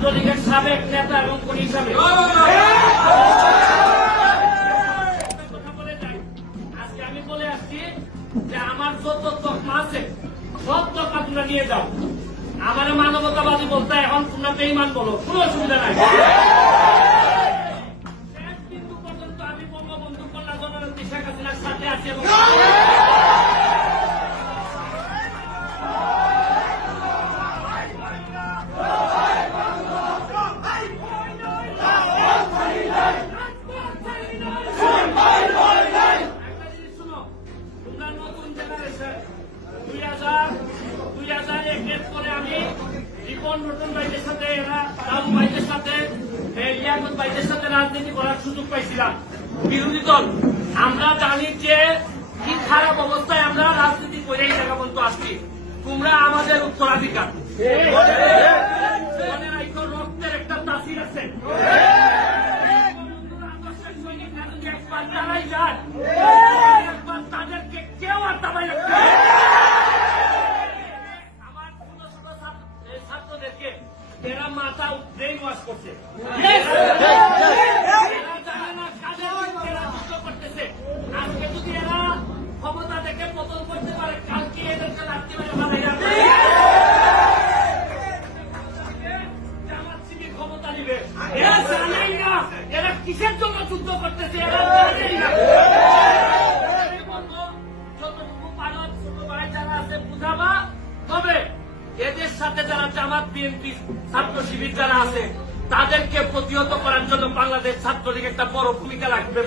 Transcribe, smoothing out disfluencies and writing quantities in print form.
ছাত্রলীগের সাবেক নেতা এবং কর্মী হিসাবে কথা বলে যাই। আজকে আমি বলে আসছি যে আমার যত তকমা আছে সব তকমা তোমরা নিয়ে যাও। আমার মানবতাবাদী বলতে এখন তোমরা বেঈমান বলো, কোনো অসুবিধা নাই। শেষ বিন্দু পর্যন্ত আমি বঙ্গবন্ধু কন্যা জননেত্রী শেখ হাসিনার সাথে আছি এবং রাজনীতি করার সুযোগ পাইছিলাম। বিরোধী দল আমরা জানি যে কি খারাপ অবস্থায় আমরা রাজনীতি করে এই জায়গা পর্যন্ত আসছি। তোমরা আমাদের উত্তরাধিকার, রক্তের একটা তাসির আছে। আদর্শের সৈনিকরা যদি একবার দাঁড়াই যায়, একবার তাদেরকে কেউ আর দাবাই রাখতে পারে না। আমার ছোট ছোট ছাত্রদেরকে এরা মাথা ব্রেইন ওয়াশ করছে। আজকে যদি এরা ক্ষমতা থেকে পতন করতে পারে, কালকে এদেরকে রাখতে পারে জামাত শিবির ক্ষমতা নিবে। এরা জানেই না এরা কিসের জন্য যুদ্ধ করতেছে, এরা জানেই না। যতটুকু পারো ছোট ভাই যারা আছে বুঝাবা, তবে এদের সাথে যারা জামাত বিএনপি ছাত্র শিবির যারা আছে তাদেরকে প্রতিহত করার জন্য বাংলাদেশ ছাত্রলীগ একটা বড় ভূমিকা রাখবে।